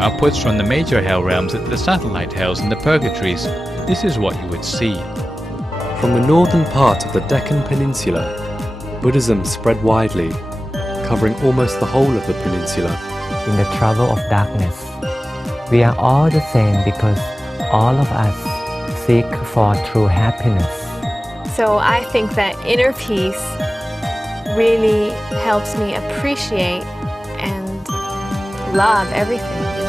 upwards from the major hell realms at the satellite hells and the purgatories, this is what you would see. From the northern part of the Deccan Peninsula, Buddhism spread widely, covering almost the whole of the peninsula. In the travel of darkness, we are all the same because all of us seek for true happiness. So I think that inner peace really helps me appreciate and love everything in this world.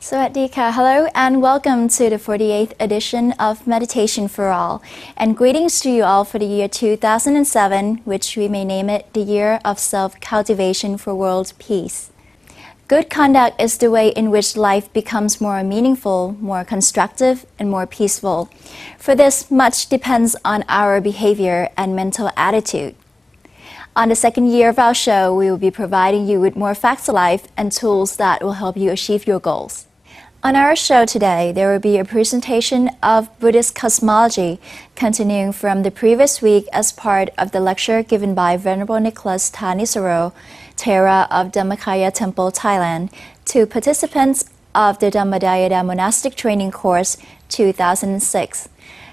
Sawadee-ka, hello and welcome to the 48th edition of Meditation for All, and greetings to you all for the year 2007, which we may name it the year of self-cultivation for world peace. Good conduct is the way in which life becomes more meaningful, more constructive, and more peaceful. For this, much depends on our behavior and mental attitude. On the second year of our show, we will be providing you with more facts of life and tools that will help you achieve your goals. On our show today, there will be a presentation of Buddhist cosmology, continuing from the previous week as part of the lecture given by Venerable Nicholas Thanisaro, Thera of Dhammakaya Temple, Thailand, to participants of the Dhammadayada Monastic Training Course 2006.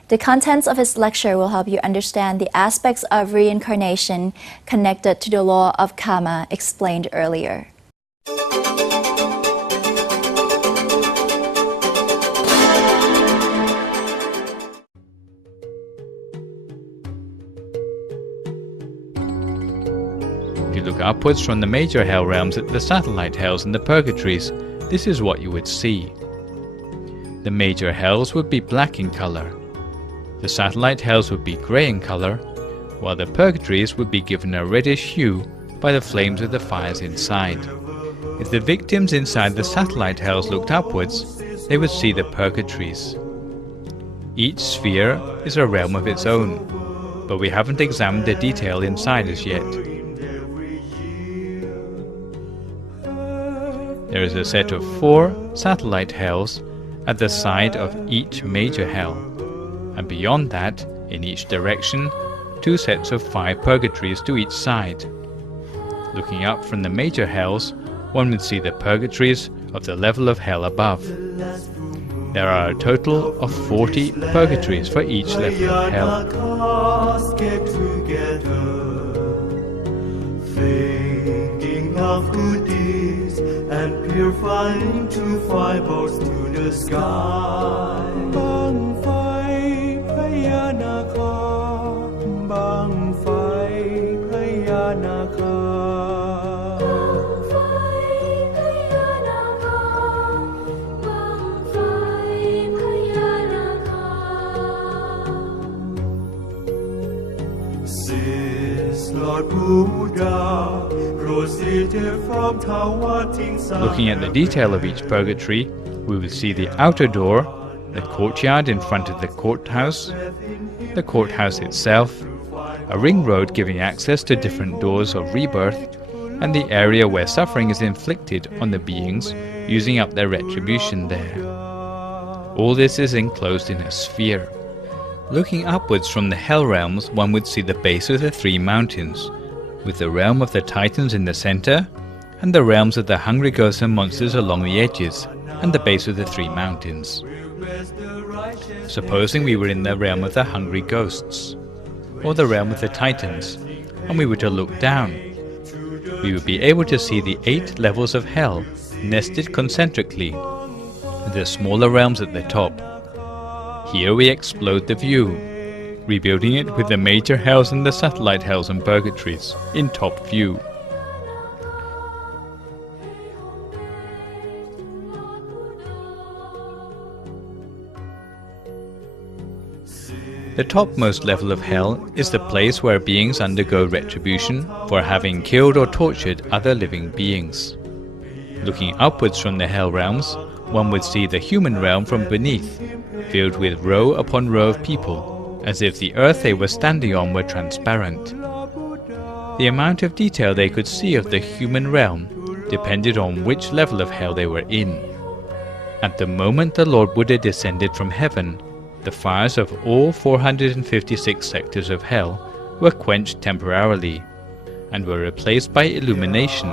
The contents of his lecture will help you understand the aspects of reincarnation connected to the law of karma explained earlier. If you look upwards from the major hell realms at the satellite hells and the purgatories, this is what you would see. The major hells would be black in color. The satellite hells would be grey in color, while the purgatories would be given a reddish hue by the flames of the fires inside. If the victims inside the satellite hells looked upwards, they would see the purgatories. Each sphere is a realm of its own, but we haven't examined the detail inside as yet. There is a set of 4 satellite hells at the side of each major hell, and beyond that, in each direction, 2 sets of 5 purgatories to each side. Looking up from the major hells, one would see the purgatories of the level of hell above. There are a total of 40 purgatories for each level of hell. And purifying to fibers to the sky. Bang Fai Prayanaka, Bang Fai Prayanaka. Bang Fai Prayanaka, Bang Fai Prayanaka. Since Lord Buddha looking at the detail of each purgatory, we will see the outer door, the courtyard in front of the courthouse itself, a ring road giving access to different doors of rebirth, and the area where suffering is inflicted on the beings using up their retribution there. All this is enclosed in a sphere. Looking upwards from the hell realms, one would see the base of the 3 mountains, with the realm of the Titans in the center, and the realms of the hungry ghosts and monsters along the edges, and the base of the 3 mountains. Supposing we were in the realm of the hungry ghosts, or the realm of the Titans, and we were to look down, we would be able to see the 8 levels of hell nested concentrically, with the smaller realms at the top. Here we explode the view, rebuilding it with the major hells and the satellite hells and purgatories in top view. The topmost level of hell is the place where beings undergo retribution for having killed or tortured other living beings. Looking upwards from the hell realms, one would see the human realm from beneath, filled with row upon row of people, as if the earth they were standing on were transparent. The amount of detail they could see of the human realm depended on which level of hell they were in. At the moment the Lord Buddha descended from heaven, the fires of all 456 sectors of hell were quenched temporarily and were replaced by illumination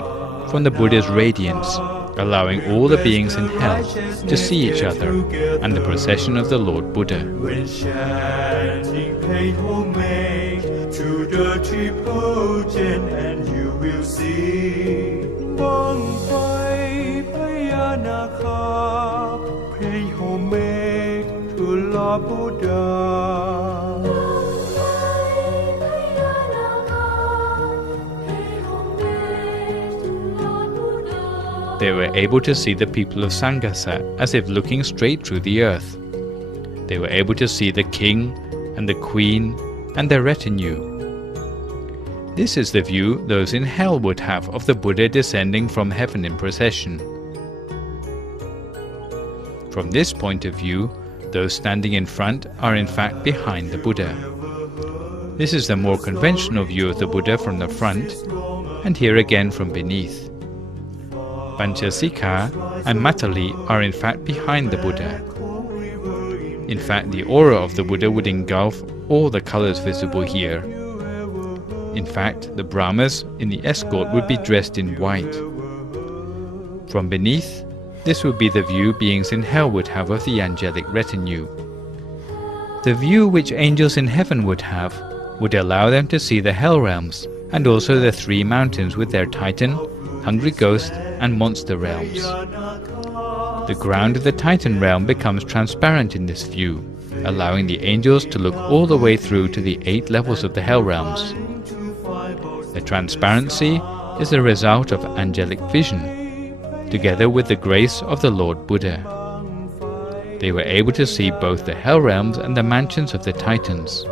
from the Buddha's radiance, allowing all the beings in hell to see each other and the procession of the Lord Buddha. When chanting pay homage to the triple gem, and you will see Bang Fai Payanaka, pay homage to Lord Buddha. They were able to see the people of Sangasa as if looking straight through the earth. They were able to see the king and the queen and their retinue. This is the view those in hell would have of the Buddha descending from heaven in procession. From this point of view, those standing in front are in fact behind the Buddha. This is the more conventional view of the Buddha from the front, and here again from beneath. Panchasika and Matali are in fact behind the Buddha. In fact, the aura of the Buddha would engulf all the colors visible here. In fact, the Brahmas in the escort would be dressed in white. From beneath, this would be the view beings in hell would have of the angelic retinue. The view which angels in heaven would have would allow them to see the hell realms and also the three mountains with their Titan, hungry ghost and monster realms. The ground of the Titan realm becomes transparent in this view, allowing the angels to look all the way through to the 8 levels of the hell realms. The transparency is the result of angelic vision, together with the grace of the Lord Buddha. They were able to see both the hell realms and the mansions of the Titans.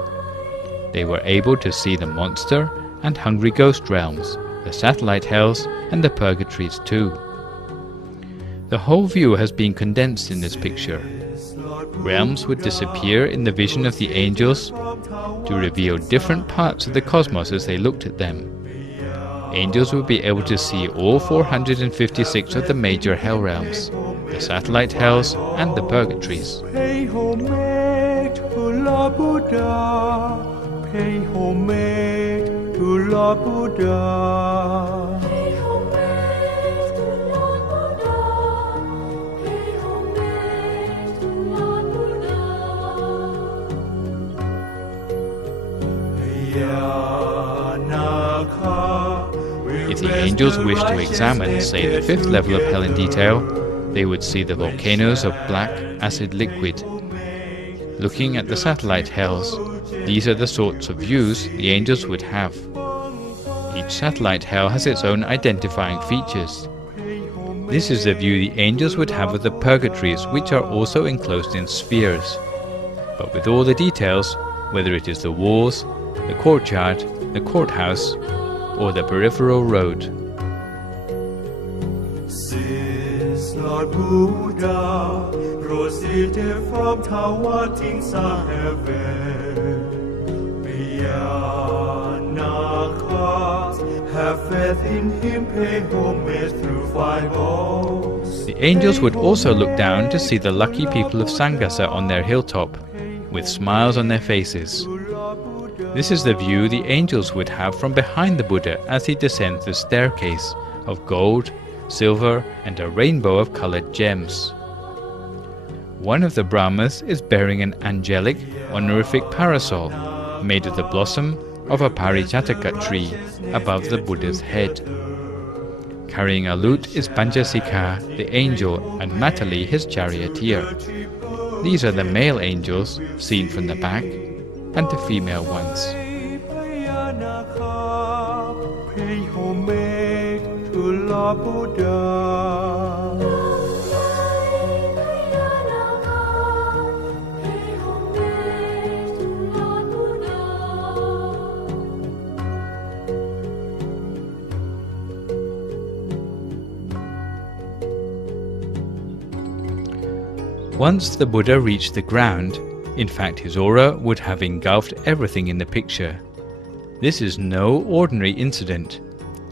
They were able to see the monster and hungry ghost realms, the satellite hells and the purgatories too. The whole view has been condensed in this picture. Realms would disappear in the vision of the angels to reveal different parts of the cosmos as they looked at them. Angels would be able to see all 456 of the major hell realms, the satellite hells and the purgatories. Pay homage to Lord Buddha. Pay homage to Lord Buddha. If the angels wish to examine, say, the 5th level of hell in detail, they would see the volcanoes of black acid liquid. Looking at the satellite hells, these are the sorts of views the angels would have. Each satellite hell has its own identifying features. This is the view the angels would have of the purgatories, which are also enclosed in spheres, but with all the details, whether it is the walls, the courtyard, the courthouse, or the peripheral road. Since Lord Buddha proceeded from Tawatingsa heaven, beyond Nakas, have faith in him, pay homage through 5 balls. The angels would also look down to see the lucky people of Sangasa on their hilltop, with smiles on their faces. This is the view the angels would have from behind the Buddha as he descends the staircase of gold, silver, and a rainbow of colored gems. One of the Brahmas is bearing an angelic, honorific parasol made of the blossom of a parijataka tree above the Buddha's head. Carrying a lute is Panchasika, the angel, and Matali, his charioteer. These are the male angels seen from the back, and the female ones. Pay homage to Lord Buddha. Once the Buddha reached the ground, in fact his aura would have engulfed everything in the picture. This is no ordinary incident.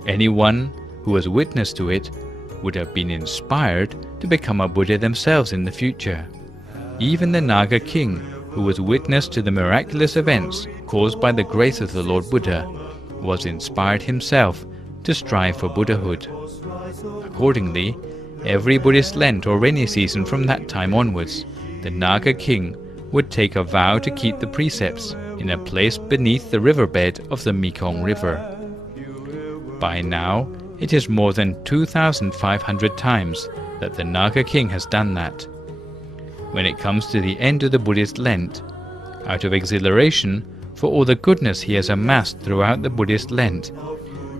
Anyone who was witness to it would have been inspired to become a Buddha themselves in the future. Even the Naga king, who was witness to the miraculous events caused by the grace of the Lord Buddha, was inspired himself to strive for Buddhahood. Accordingly, every Buddhist Lent or rainy season from that time onwards, the Naga king would take a vow to keep the precepts in a place beneath the riverbed of the Mekong River. By now, it is more than 2,500 times that the Naga king has done that. When it comes to the end of the Buddhist Lent, out of exhilaration for all the goodness he has amassed throughout the Buddhist Lent,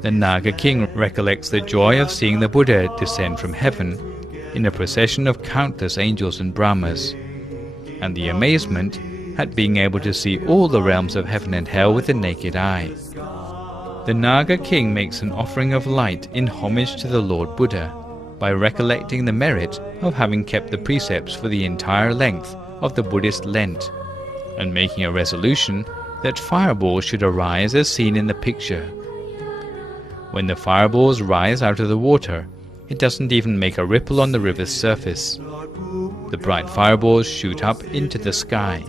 the Naga king recollects the joy of seeing the Buddha descend from heaven in a procession of countless angels and Brahmas, and the amazement at being able to see all the realms of heaven and hell with the naked eye. The Naga king makes an offering of light in homage to the Lord Buddha by recollecting the merit of having kept the precepts for the entire length of the Buddhist Lent, and making a resolution that fireballs should arise as seen in the picture. When the fireballs rise out of the water, it doesn't even make a ripple on the river's surface. The bright fireballs shoot up into the sky.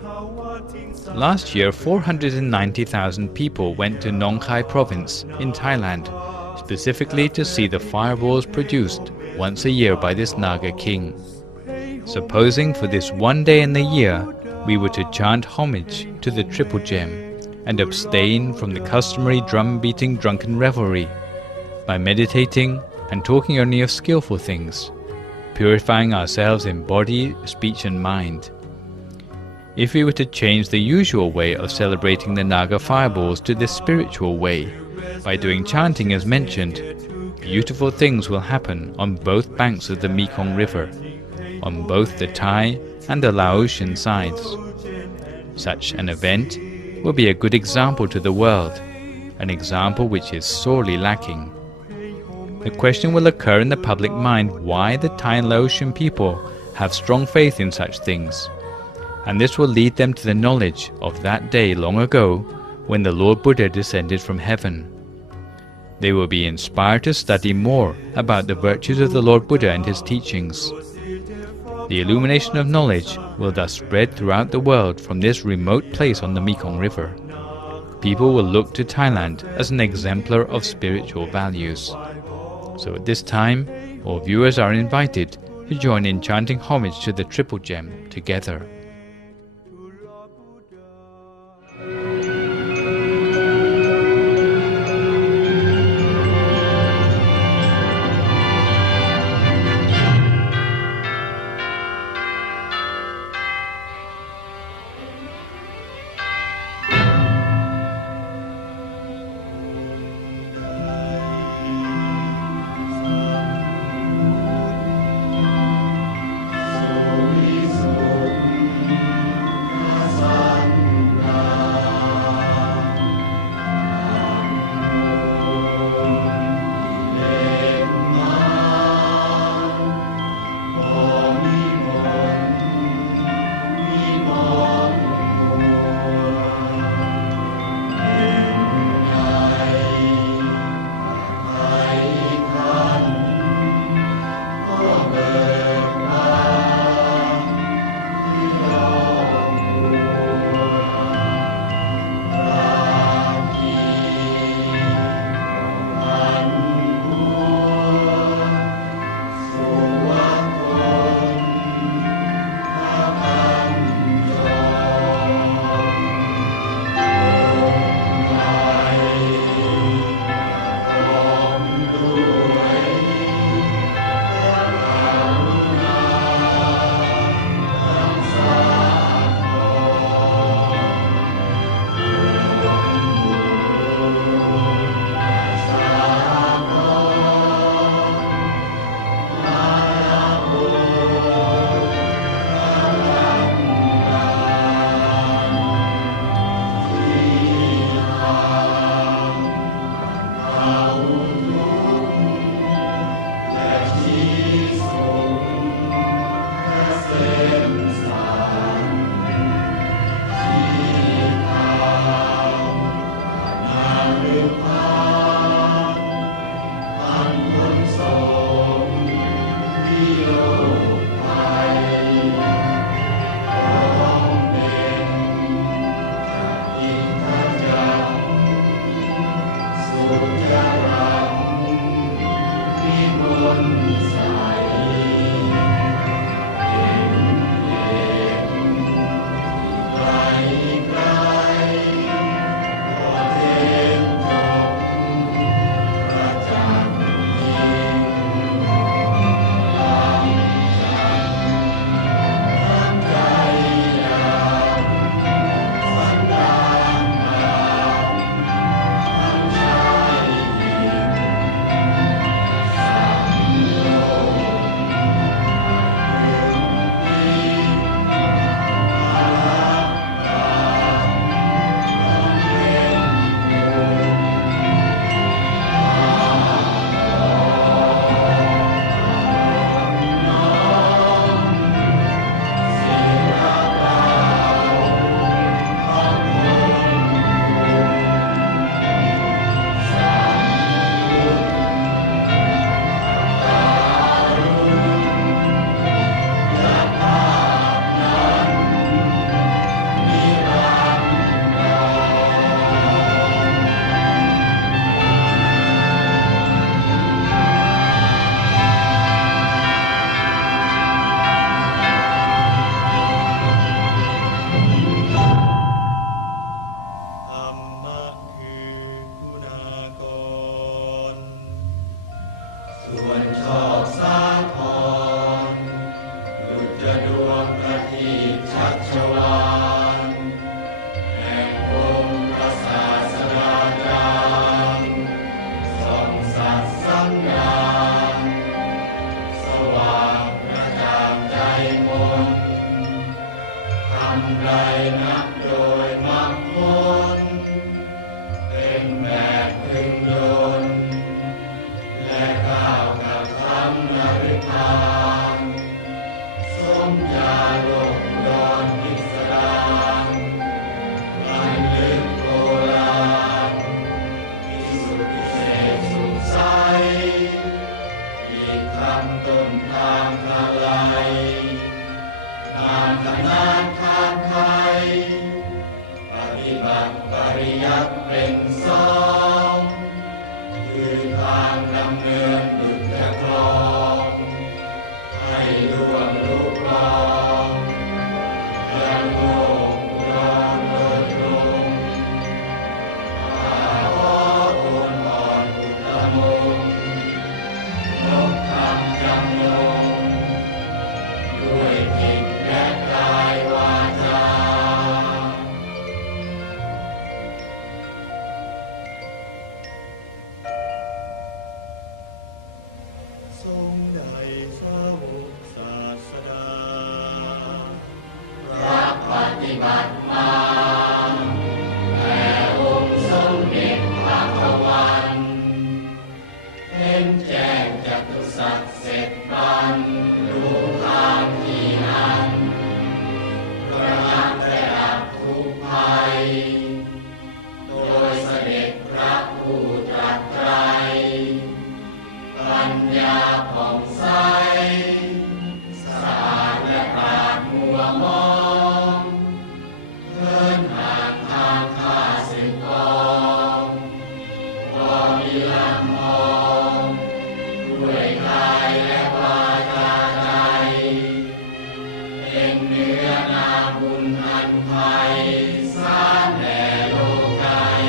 Last year, 490,000 people went to Nong Khai province in Thailand, specifically to see the fireballs produced once a year by this Naga king. Supposing for this one day in the year we were to chant homage to the Triple Gem and abstain from the customary drum-beating drunken revelry, by meditating and talking only of skillful things, purifying ourselves in body, speech and mind. If we were to change the usual way of celebrating the Naga fireballs to this spiritual way, by doing chanting as mentioned, beautiful things will happen on both banks of the Mekong River, on both the Thai and the Laotian sides. Such an event will be a good example to the world, an example which is sorely lacking. The question will occur in the public mind why the Thai and Laotian people have strong faith in such things, and this will lead them to the knowledge of that day long ago when the Lord Buddha descended from heaven. They will be inspired to study more about the virtues of the Lord Buddha and his teachings. The illumination of knowledge will thus spread throughout the world from this remote place on the Mekong River. People will look to Thailand as an exemplar of spiritual values. So at this time, all viewers are invited to join in chanting homage to the Triple Gem together. ใดนับโดยมรรคผลเป็นแบบพึงยนต์และก้าวกับธรรมนฤพานสมญาโลกดอนพิสดารอันลึกโบราณที่สุดพิเศษสุดใสอีกคำต้นทางทลายนามขนานคาดไทยปฏิบัติปริยัติเป็นสองคือทางดำเนินดุจจะคลองให้ล่วงลุกลองยังโลกยอมโดยตรงอาขอโอนอ่อนอุตมงลบคำจำนงด้วยจิตและกายวาจาทรงได้สาวกศาสดารับปฏิบัติมาแต่องค์สมเด็จพระภวันเห็นแจ้งจตุสัจเสร็จบรรลุทางที่นั้นระงับและดับทุกข์ภัยโดยเสด็จพระผู้ตรัสไตรปัญญาผ่องใสสะอาดและปราดมัวมองเดินห่างทางข้าศึกกองก็มีลำมองด้วยกายและวาจาใจเป็นเนื้อนาบุญอันไพศาลแด่โลกัย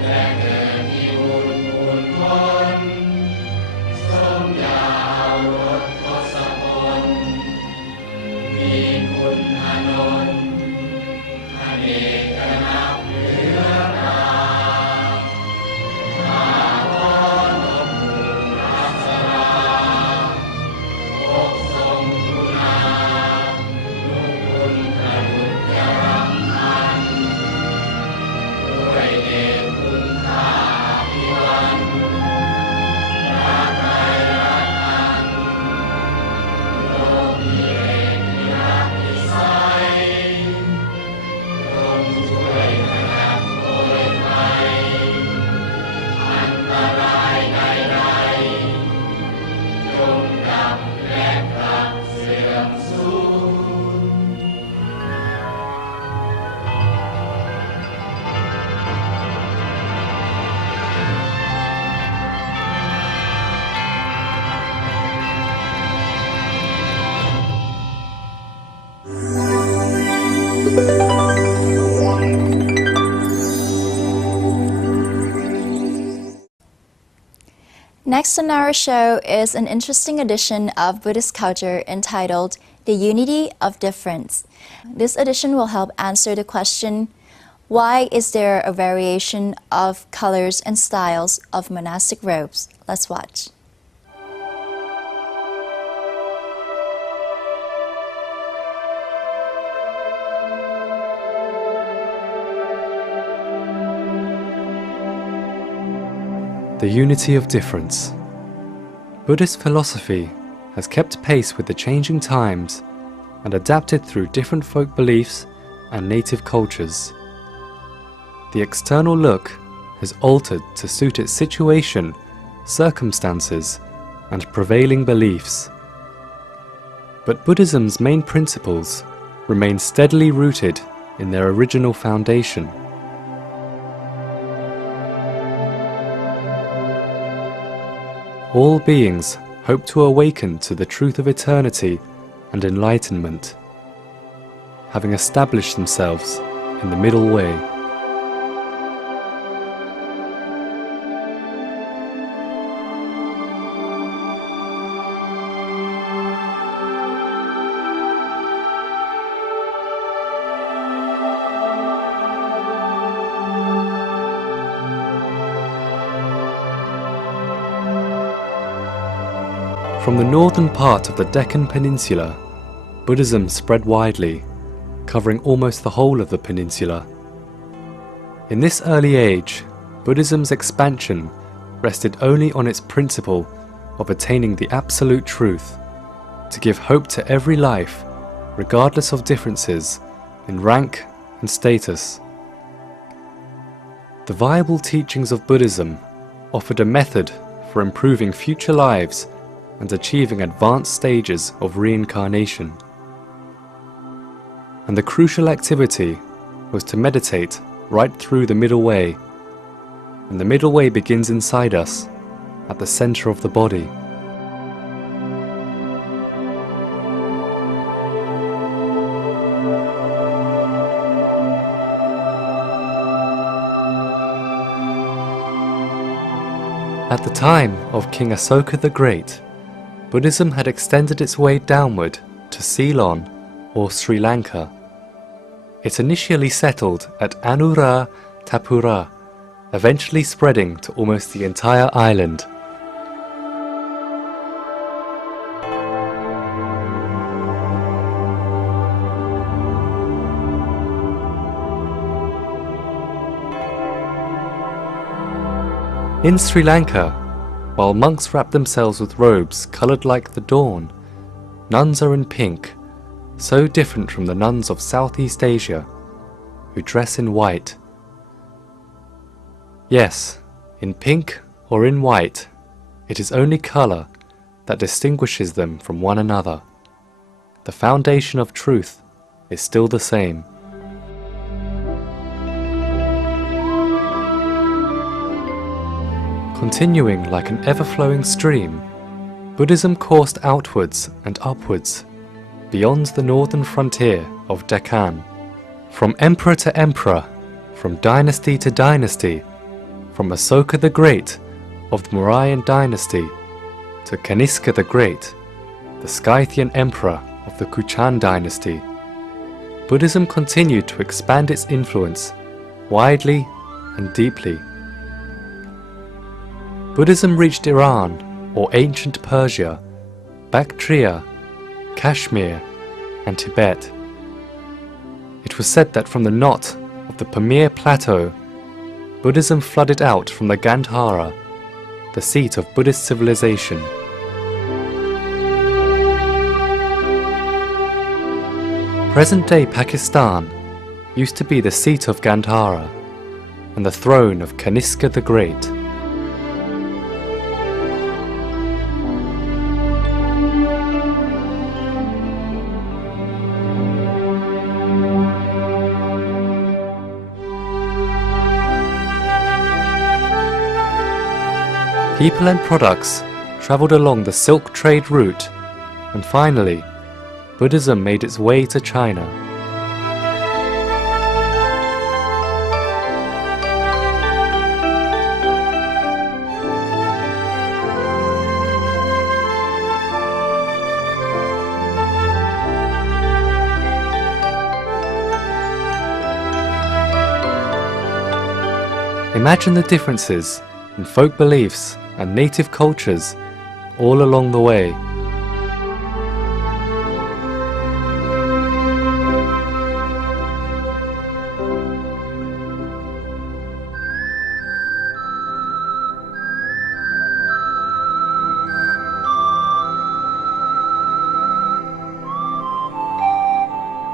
และเกิดมีบุญคุณคนสมญาเอารถทศพลมีคุณอนนท์อเนกนับเหลือราข้าขอนบหมู่รัศราอกทรงกุณานุคุณกระดุจจรัมพันธ์ด้วยเดชคุณค่าภิวันรักใครรักอันโลภิเรศนิรักนิสัยจงช่วยขจัดโอยภัยอันตรายใดๆจงดับและกลับเสื่อมสูญ Next on our show is an interesting edition of Buddhist culture entitled The Unity of Difference. This edition will help answer the question, why is there a variation of colors and styles of monastic robes? Let's watch. The unity of difference. Buddhist philosophy has kept pace with the changing times and adapted through different folk beliefs and native cultures. The external look has altered to suit its situation, circumstances, and prevailing beliefs. But Buddhism's main principles remain steadily rooted in their original foundation. All beings hope to awaken to the truth of eternity and enlightenment, having established themselves in the middle way. From the northern part of the Deccan Peninsula, Buddhism spread widely, covering almost the whole of the peninsula. In this early age, Buddhism's expansion rested only on its principle of attaining the absolute truth, to give hope to every life, regardless of differences in rank and status. The viable teachings of Buddhism offered a method for improving future lives and achieving advanced stages of reincarnation. And the crucial activity was to meditate right through the middle way. And the middle way begins inside us, at the center of the body. At the time of King Asoka the Great, Buddhism had extended its way downward to Ceylon or Sri Lanka. It initially settled at Anuradhapura, eventually spreading to almost the entire island. In Sri Lanka, while monks wrap themselves with robes coloured like the dawn, nuns are in pink, so different from the nuns of Southeast Asia, who dress in white. Yes, in pink or in white, it is only colour that distinguishes them from one another. The foundation of truth is still the same. Continuing like an ever-flowing stream, Buddhism coursed outwards and upwards, beyond the northern frontier of Deccan. From emperor to emperor, from dynasty to dynasty, from Asoka the Great of the Mauryan dynasty to Kanishka the Great, the Scythian emperor of the Kuchan dynasty, Buddhism continued to expand its influence widely and deeply. Buddhism reached Iran, or ancient Persia, Bactria, Kashmir, and Tibet. It was said that from the knot of the Pamir Plateau, Buddhism flooded out from the Gandhara, the seat of Buddhist civilization. Present-day Pakistan used to be the seat of Gandhara and the throne of Kanishka the Great. People and products travelled along the Silk Trade route, and finally, Buddhism made its way to China. Imagine the differences in folk beliefs and native cultures all along the way.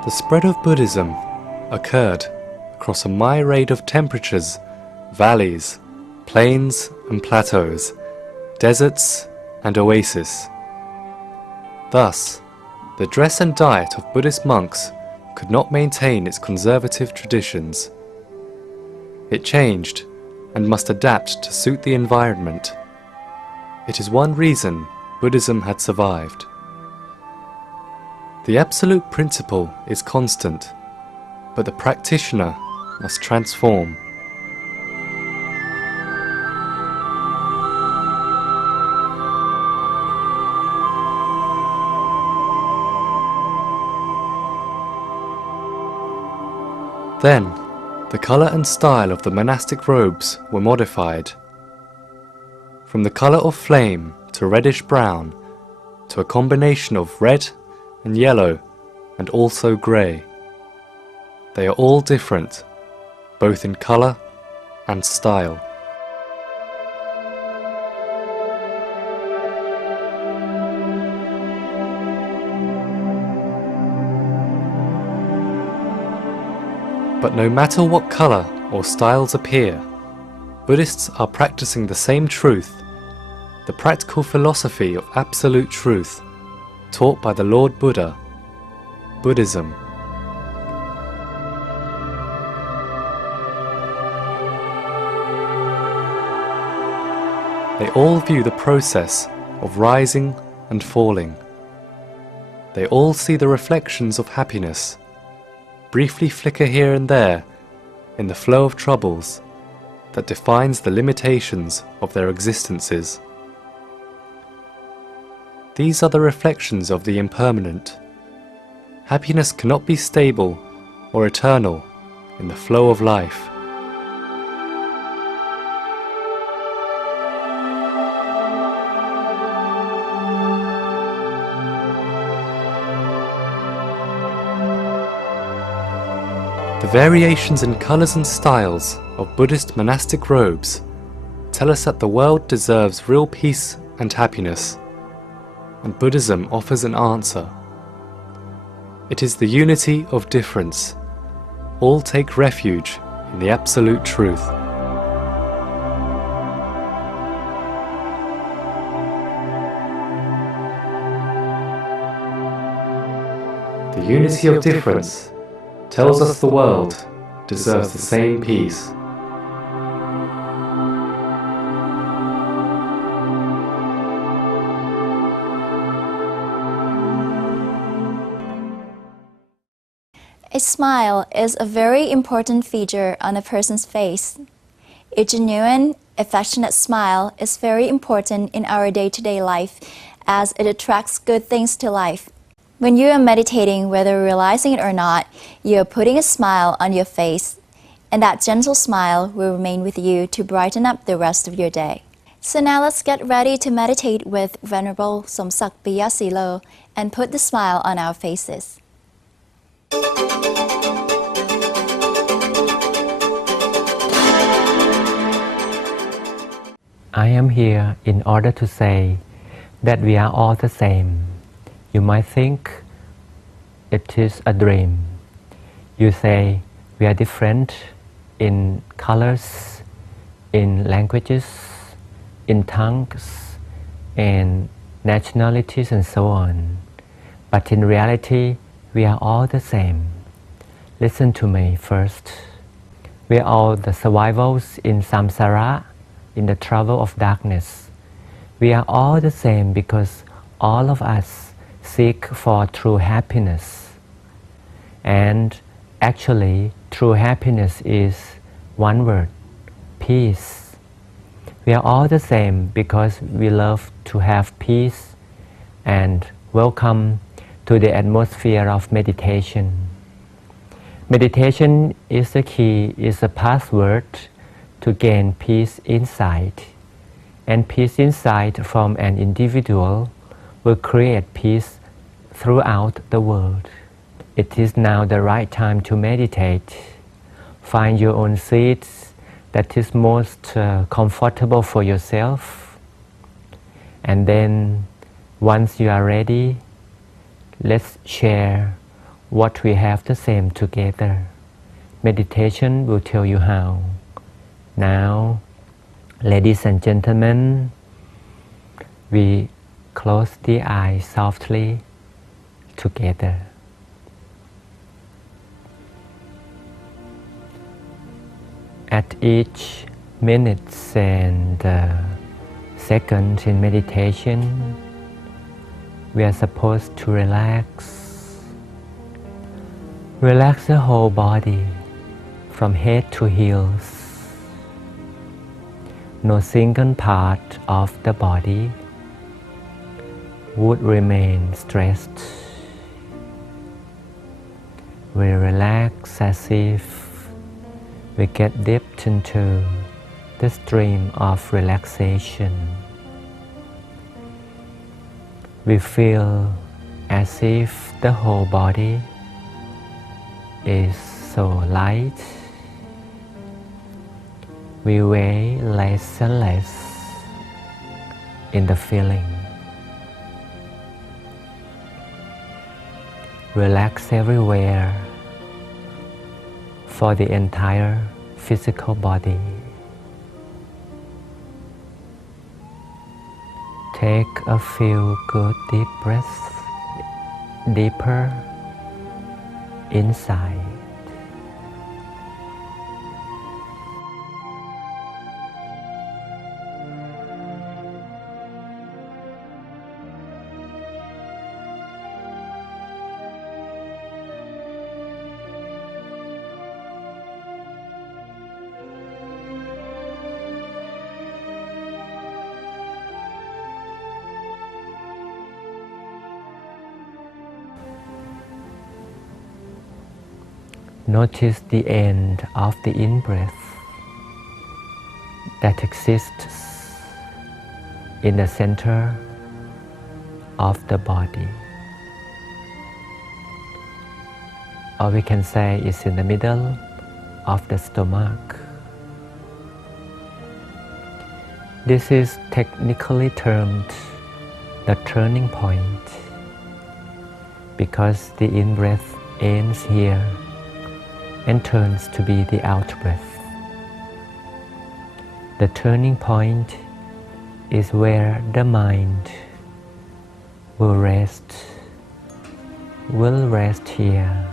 The spread of Buddhism occurred across a myriad of temperatures, valleys, plains and plateaus, deserts and oases. Thus, the dress and diet of Buddhist monks could not maintain its conservative traditions. It changed and must adapt to suit the environment. It is one reason Buddhism had survived. The absolute principle is constant, but the practitioner must transform. Then, the colour and style of the monastic robes were modified. From the colour of flame to reddish brown, to a combination of red and yellow and also grey. They are all different, both in color and style. But no matter what color or styles appear, Buddhists are practicing the same truth, the practical philosophy of absolute truth, taught by the Lord Buddha, Buddhism. They all view the process of rising and falling. They all see the reflections of happiness briefly flicker here and there in the flow of troubles that defines the limitations of their existences. These are the reflections of the impermanent. Happiness cannot be stable or eternal in the flow of life. The variations in colors and styles of Buddhist monastic robes tell us that the world deserves real peace and happiness, and Buddhism offers an answer. It is the unity of difference. All take refuge in the absolute truth. The unity of difference tells us the world deserves the same peace. A smile is a very important feature on a person's face. A genuine, affectionate smile is very important in our day-to-day life as it attracts good things to life. When you are meditating, whether realizing it or not, you are putting a smile on your face, and that gentle smile will remain with you to brighten up the rest of your day. So now let's get ready to meditate with Venerable Somsak Piyasilo and put the smile on our faces. I am here in order to say that we are all the same. You might think it is a dream. You say we are different in colors, in languages, in tongues, and nationalities and so on. But in reality, we are all the same. Listen to me first. We are all the survivors in samsara, in the trouble of darkness. We are all the same because all of us seek for true happiness. And actually, true happiness is one word, peace. We are all the same because we love to have peace, and welcome to the atmosphere of meditation. Meditation is the key, is a password to gain peace inside. And peace inside from an individual will create peace throughout the world. It is now the right time to meditate. Find your own seat that is most comfortable for yourself. And then once you are ready, let's share what we have the same together. Meditation will tell you how. Now, ladies and gentlemen, we close the eyes softly together. At each minutes and seconds in meditation, we are supposed to relax. Relax the whole body from head to heels. No single part of the body would remain stressed. We relax as if we get dipped into the stream of relaxation. We feel as if the whole body is so light, we weigh less and less in the feeling. Relax everywhere for the entire physical body. Take a few good deep breaths, deeper inside. Notice the end of the in-breath that exists in the center of the body. Or we can say it's in the middle of the stomach. This is technically termed the turning point because the in-breath ends here and turns to be the out-breath. The turning point is where the mind will rest here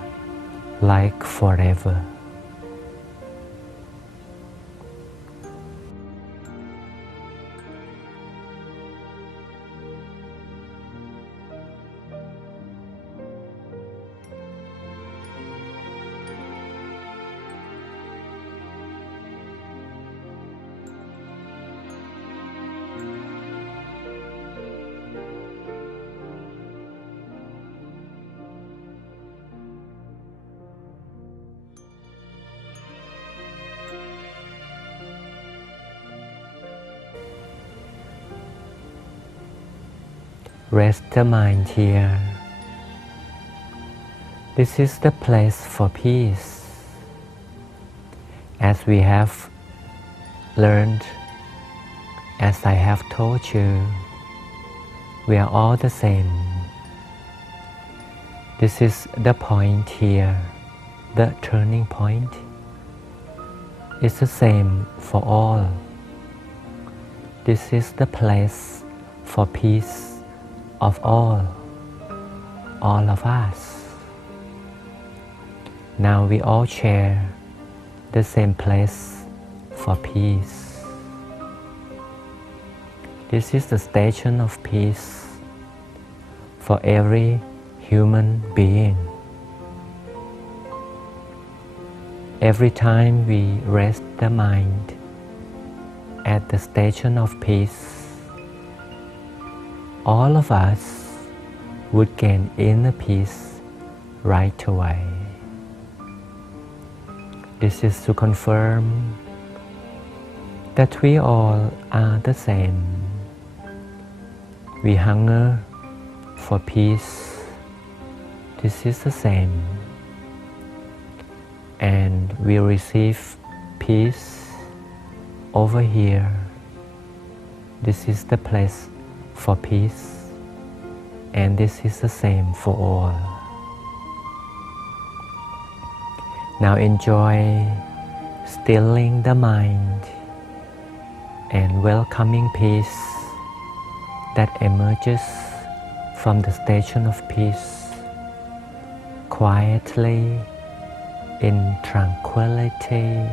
like forever. Rest the mind here. This is the place for peace. As we have learned, as I have told you, we are all the same. This is the point here, the turning point. It's the same for all. This is the place for peace of all of us. Now we all share the same place for peace. This is the station of peace for every human being. Every time we rest the mind at the station of peace, all of us would gain inner peace right away. This is to confirm that we all are the same. We hunger for peace. This is the same. And we receive peace over here. This is the place for peace, and this is the same for all. Now enjoy stilling the mind and welcoming peace that emerges from the station of peace quietly in tranquility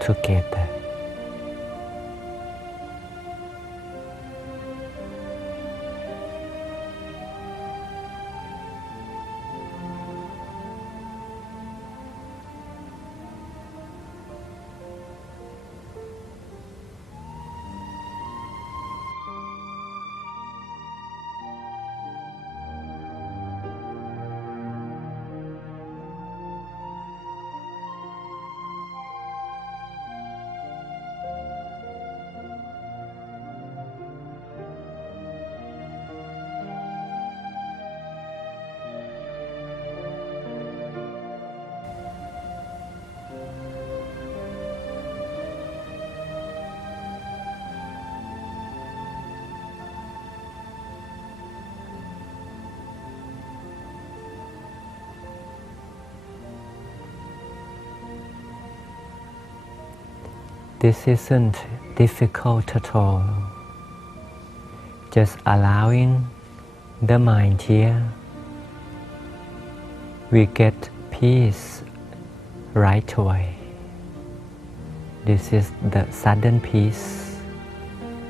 together. This isn't difficult at all. Just allowing the mind here, we get peace right away. This is the sudden peace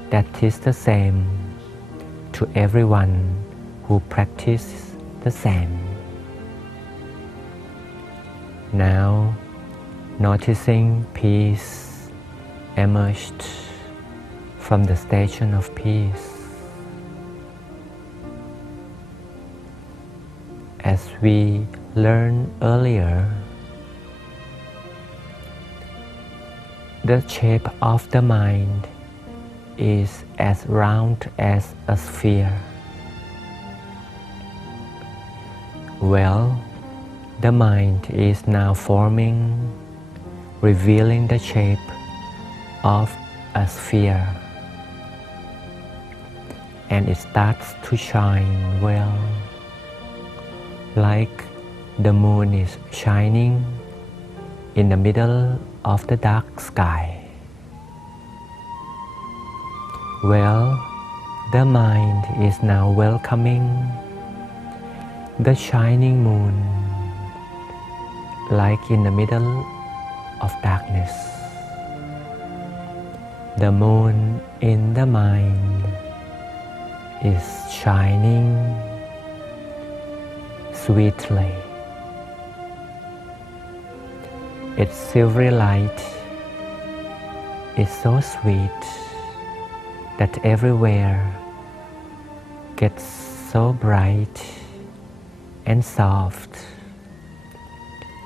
that is the same to everyone who practices the same. Now, noticing peace emerged from the station of peace. As we learned earlier, the shape of the mind is as round as a sphere. Well, the mind is now forming, revealing the shape of a sphere, and it starts to shine well, like the moon is shining in the middle of the dark sky. Well, the mind is now welcoming the shining moon, like in the middle of darkness. The moon in the mind is shining sweetly. Its silvery light is so sweet that everywhere gets so bright and soft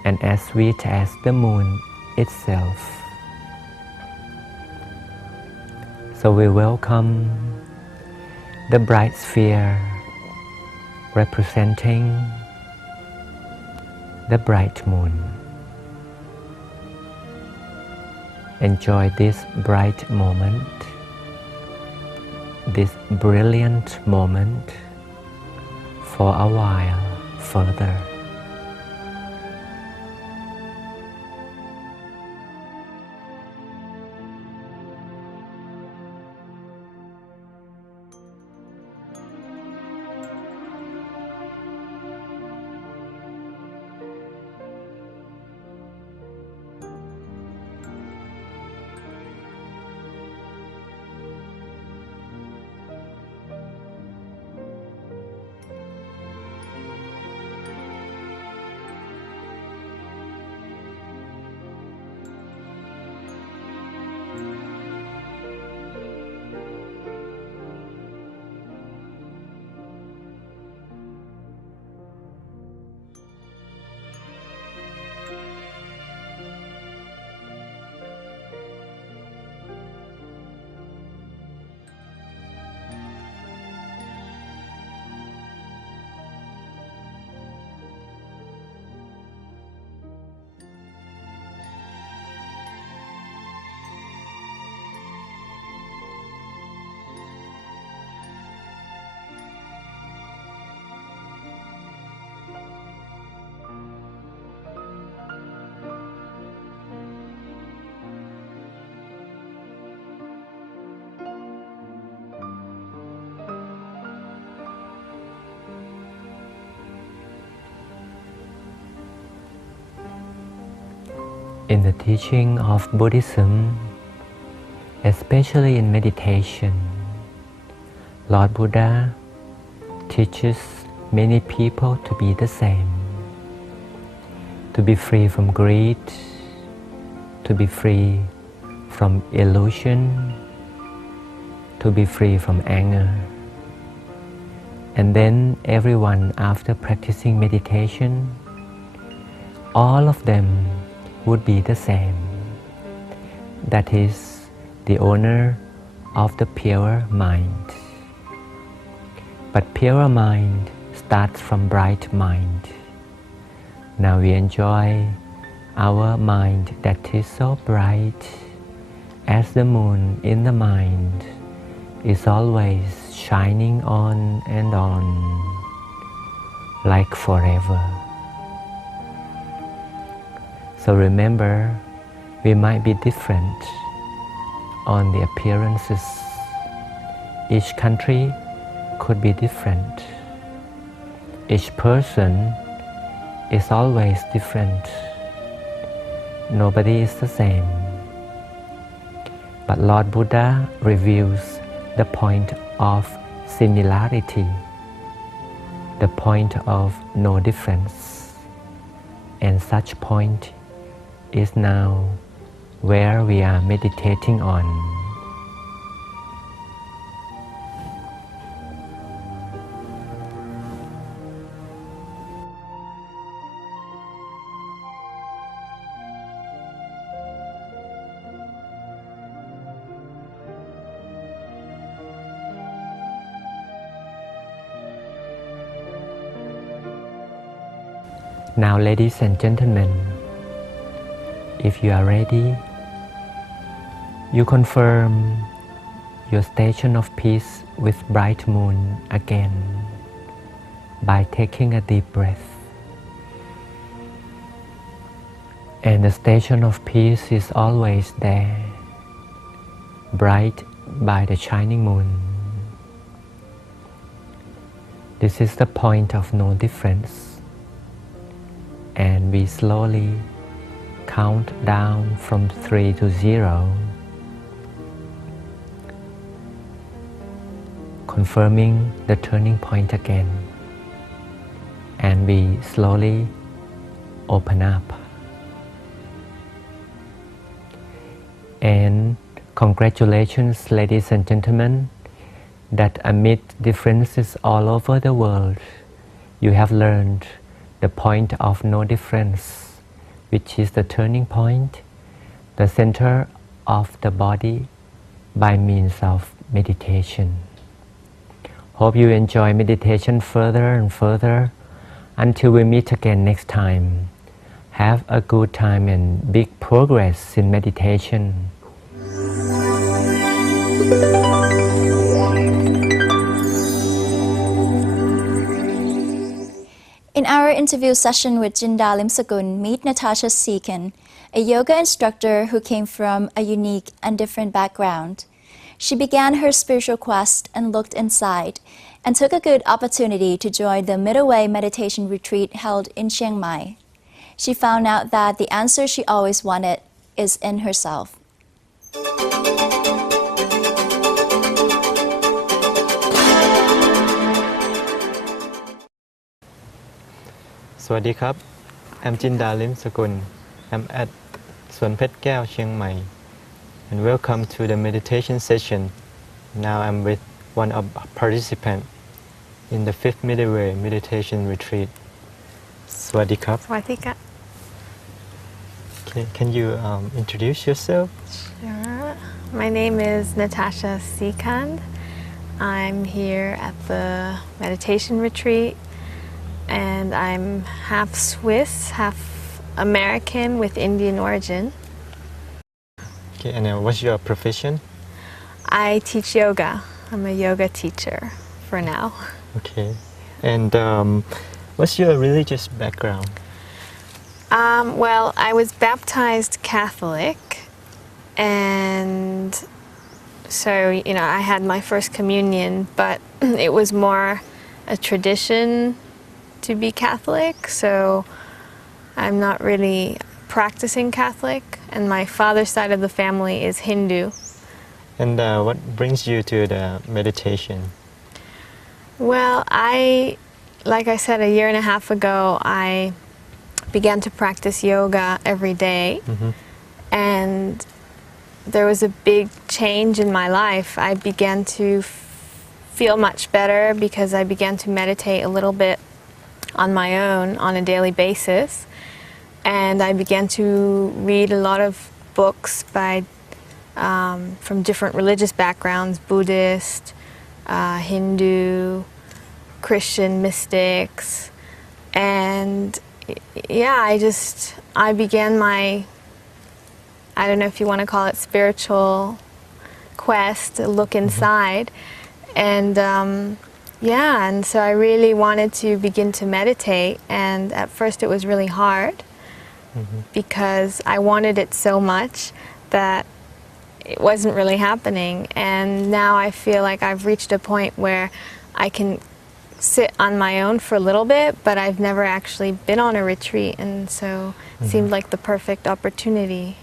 and as sweet as the moon itself. So we welcome the bright sphere representing the bright moon. Enjoy this bright moment, this brilliant moment for a while further. In the teaching of Buddhism, especially in meditation, Lord Buddha teaches many people to be the same, to be free from greed, to be free from illusion, to be free from anger. And then everyone, after practicing meditation, all of them would be the same. That is the owner of the pure mind. But pure mind starts from bright mind. Now we enjoy our mind that is so bright as the moon in the mind is always shining on and on like forever. So remember, we might be different on the appearances. Each country could be different. Each person is always different. Nobody is the same. But Lord Buddha reveals the point of similarity, the point of no difference. And such point is now where we are meditating on. Now, ladies and gentlemen, if you are ready, you confirm your station of peace with bright moon again by taking a deep breath. And the station of peace is always there, bright by the shining moon. This is the point of no difference. And we slowly count down from 3 to 0, confirming the turning point again. And we slowly open up. And congratulations, ladies and gentlemen, that amid differences all over the world, you have learned the point of no difference, which is the turning point, the center of the body by means of meditation. Hope you enjoy meditation further and further until we meet again next time. Have a good time and big progress in meditation. In our interview session with Jinda Limsakul, meet Natasha Sekan, a yoga instructor who came from a unique and different background. She began her spiritual quest and looked inside, and took a good opportunity to join the Middle Way meditation retreat held in Chiang Mai. She found out that the answer she always wanted is in herself. สวัสดีครับ I'm Jinda Limsakul. I'm at สวนเพชรแก้วเชียงใหม่ and welcome to the meditation session. Now I'm with one of participants in the 5th Middle Way meditation retreat. สวัสดีครับ สวัสดีค่ะ Can you introduce yourself? Sure. My name is Natasha Sekan. I'm here at the meditation retreat, and I'm half Swiss, half American with Indian origin. Okay, and what's your profession? I teach yoga. I'm a yoga teacher for now. Okay, and what's your religious background? Well, I was baptized Catholic, and so, you know, I had my first communion, but it was more a tradition to be Catholic, so I'm not really practicing Catholic, and my father's side of the family is Hindu. And what brings you to the meditation? Well, like I said, a year and a half ago, I began to practice yoga every day, and there was a big change in my life. I began to feel much better because I began to meditate a little bit on my own on a daily basis, and I began to read a lot of books by from different religious backgrounds: Buddhist, Hindu, Christian mystics, and yeah, I began my, I don't know if you want to call it spiritual quest, to look inside, and yeah, and so I really wanted to begin to meditate, and at first it was really hard because I wanted it so much that it wasn't really happening. And now I feel like I've reached a point where I can sit on my own for a little bit, but I've never actually been on a retreat, and so it seemed like the perfect opportunity.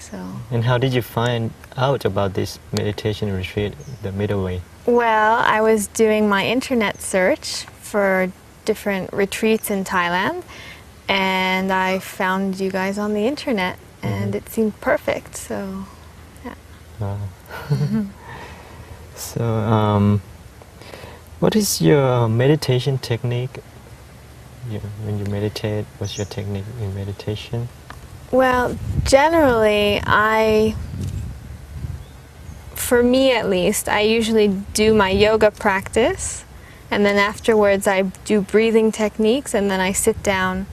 So. And how did you find out about this meditation retreat, the Middle Way? Well, I was doing my internet search for different retreats in Thailand, and I found you guys on the internet, and it seemed perfect. So, yeah. So, what is your meditation technique? When you meditate, what's your technique in meditation? Well, generally, for me at least, I usually do my yoga practice, and then afterwards I do breathing techniques, and then I sit down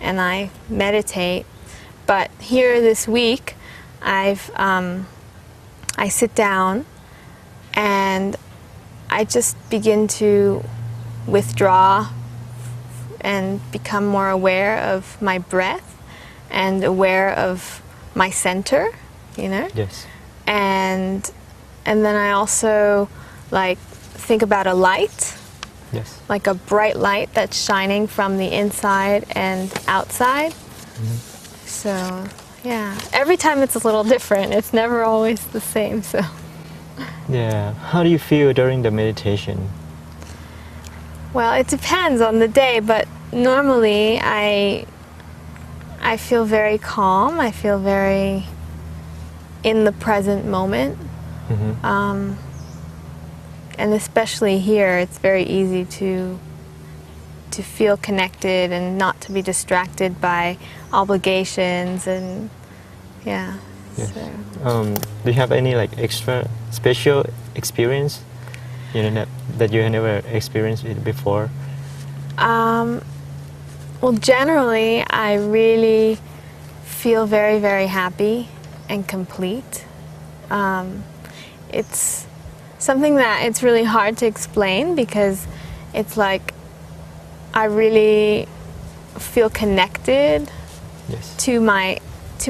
and I meditate. But here this week, I sit down and I just begin to withdraw and become more aware of my breath and aware of my center, you know? Yes. And then I also like think about a light, Yes. like a bright light that's shining from the inside and outside. So, yeah, every time it's a little different. It's never always the same, so. Yeah. How do you feel during the meditation? Well, it depends on the day, but normally I feel very calm. I feel very in the present moment. And especially here, it's very easy to feel connected and not to be distracted by obligations and yeah. Yes. So. Do you have any like extra special experience, that you have never experienced it before? Well, generally, I really feel very, very happy and complete. It's something that it's really hard to explain because it's like I really feel connected Yes. to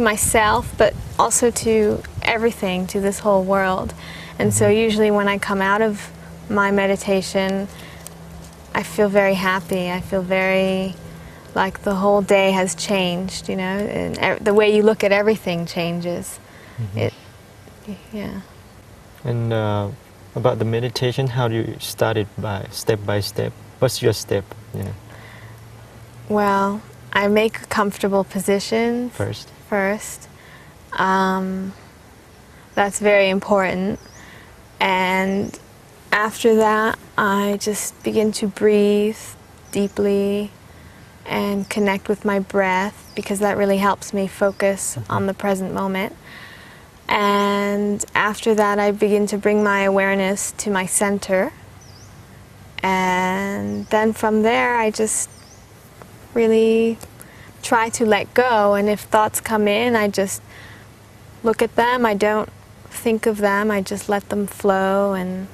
myself, but also to everything, to this whole world. And so usually when I come out of my meditation, I feel very happy. I feel very like the whole day has changed, and the way you look at everything changes. Yeah. And about the meditation, how do you start it by step? What's your step? Well, I make a comfortable position First. That's very important. And after that, I just begin to breathe deeply and connect with my breath because that really helps me focus on the present moment. And after that, I begin to bring my awareness to my center. And then from there, I just really try to let go. And if thoughts come in, I just look at them. I don't think of them. I just let them flow. And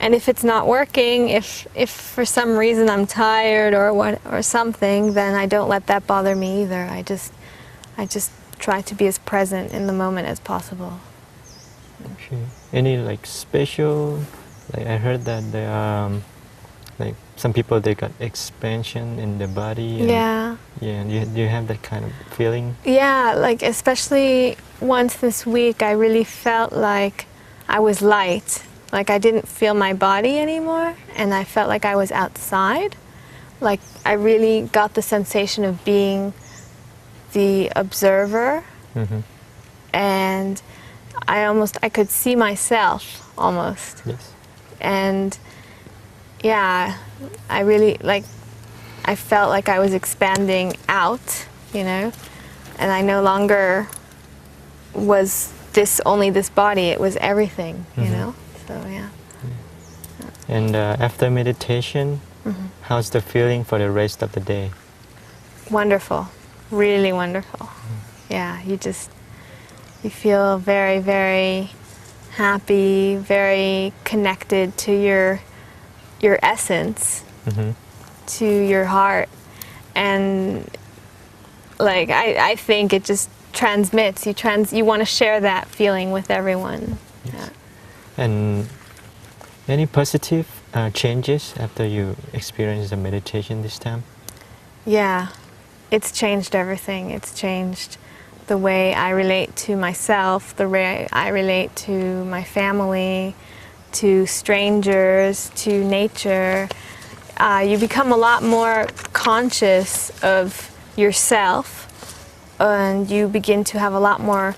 if it's not working, if for some reason I'm tired or something, then I don't let that bother me either. I just try to be as present in the moment as possible. Okay. Any like special? Like I heard that there are like some people they got expansion in the body. Yeah. Yeah. Do you have that kind of feeling? Yeah, like especially once this week, I really felt like I was light. Like I didn't feel my body anymore, and I felt like I was outside. Like I really got the sensation of being the observer, and I could see myself almost. Yes. And yeah, I felt like I was expanding out, and I no longer was only this body, it was everything, so yeah. And after meditation, how's the feeling for the rest of the day? Wonderful, really wonderful. Yeah, you feel very, very happy, very connected to your essence, to your heart, and like I think it just transmits. You want to share that feeling with everyone. Yes. Yeah. And any positive changes after you experience the meditation this time? Yeah, it's changed everything. It's changed the way I relate to myself, the way I relate to my family, to strangers, to nature. You become a lot more conscious of yourself, and you begin to have a lot more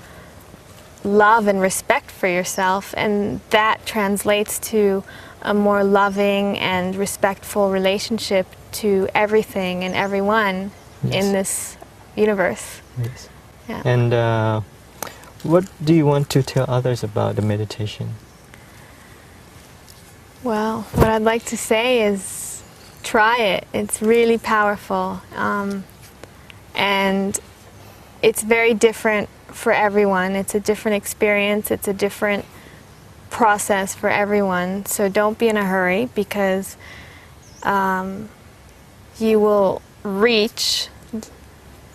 love and respect for yourself, and that translates to a more loving and respectful relationship to everything and everyone in this universe. Yes. Yeah. And what do you want to tell others about the meditation? Well, what I'd like to say is try it. It's really powerful. And it's very different for everyone. It's a different experience. It's a different process for everyone. So don't be in a hurry, because you will reach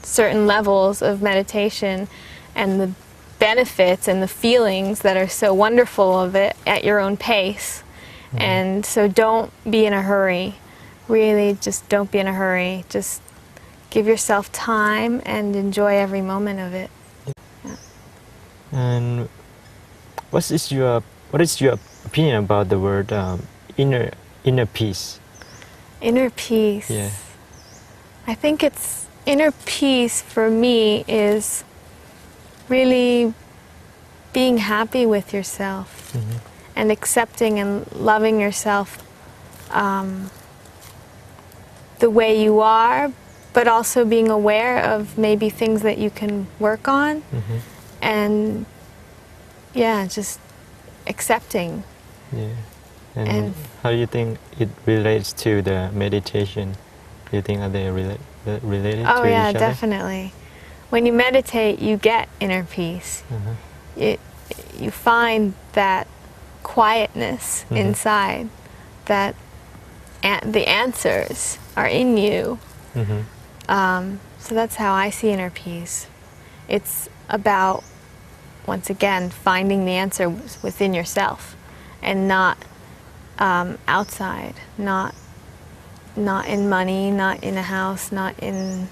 certain levels of meditation and the benefits and the feelings that are so wonderful of it at your own pace. And so don't be in a hurry. Really, just don't be in a hurry. Just give yourself time and enjoy every moment of it. Yeah. And what is your opinion about the word inner peace? Inner peace. Yeah. I think it's inner peace for me is really being happy with yourself and accepting and loving yourself the way you are, but also being aware of maybe things that you can work on, and yeah, just accepting. Yeah. And, And- how do you think it relates to the meditation? Do you think are they related Oh to yeah, each other? definitely. When you meditate, you get inner peace. You find that quietness inside, that the answers are in you. So that's how I see inner peace. It's about, once again, finding the answer within yourself, and not outside, not in money, not in a house, not in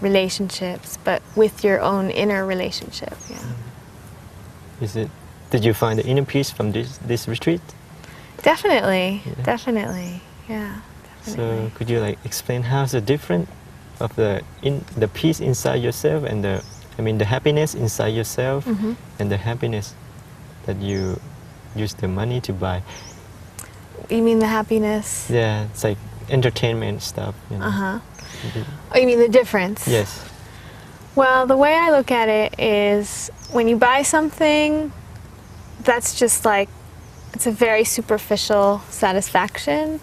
relationships, but with your own inner relationship. Yeah. Did you find the inner peace from this retreat? Definitely, Yeah. definitely, yeah. Definitely. So could you explain how's the difference of the peace inside yourself and the happiness inside yourself and the happiness that you use the money to buy? You mean the happiness? Yeah, it's like entertainment stuff. Oh, you mean the difference? Yes. Well, the way I look at it is, when you buy something, that's just it's a very superficial satisfaction.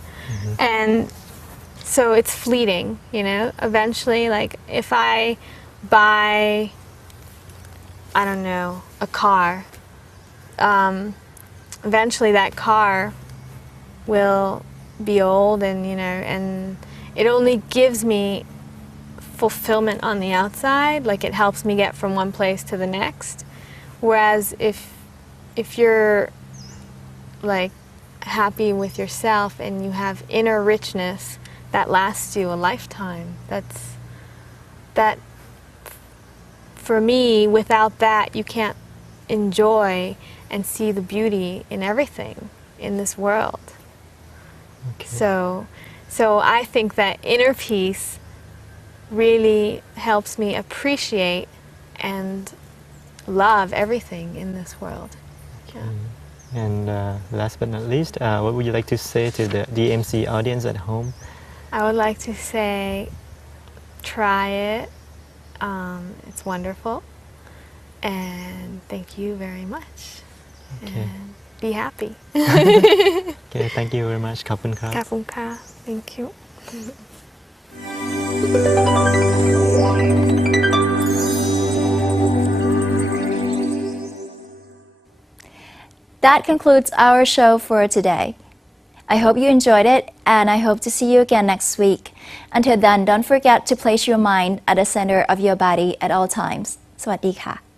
And so it's fleeting, Eventually, if I buy, I don't know, a car, eventually that car will be old, and and it only gives me fulfillment on the outside, it helps me get from one place to the next. Whereas if you're happy with yourself and you have inner richness that lasts you a lifetime, that for me, without that, you can't enjoy and see the beauty in everything in this world. Okay. So I think that inner peace really helps me appreciate and love everything in this world. Yeah. And last but not least, what would you like to say to the DMC audience at home? I would like to say, try it. It's wonderful. And thank you very much. Okay. And be happy. Okay, thank you very much. ขอบคุณครับ ขอบคุณค่ะ Thank you. That concludes our show for today. I hope you enjoyed it, and I hope to see you again next week. Until then, don't forget to place your mind at the center of your body at all times. สวัสดีค่ะ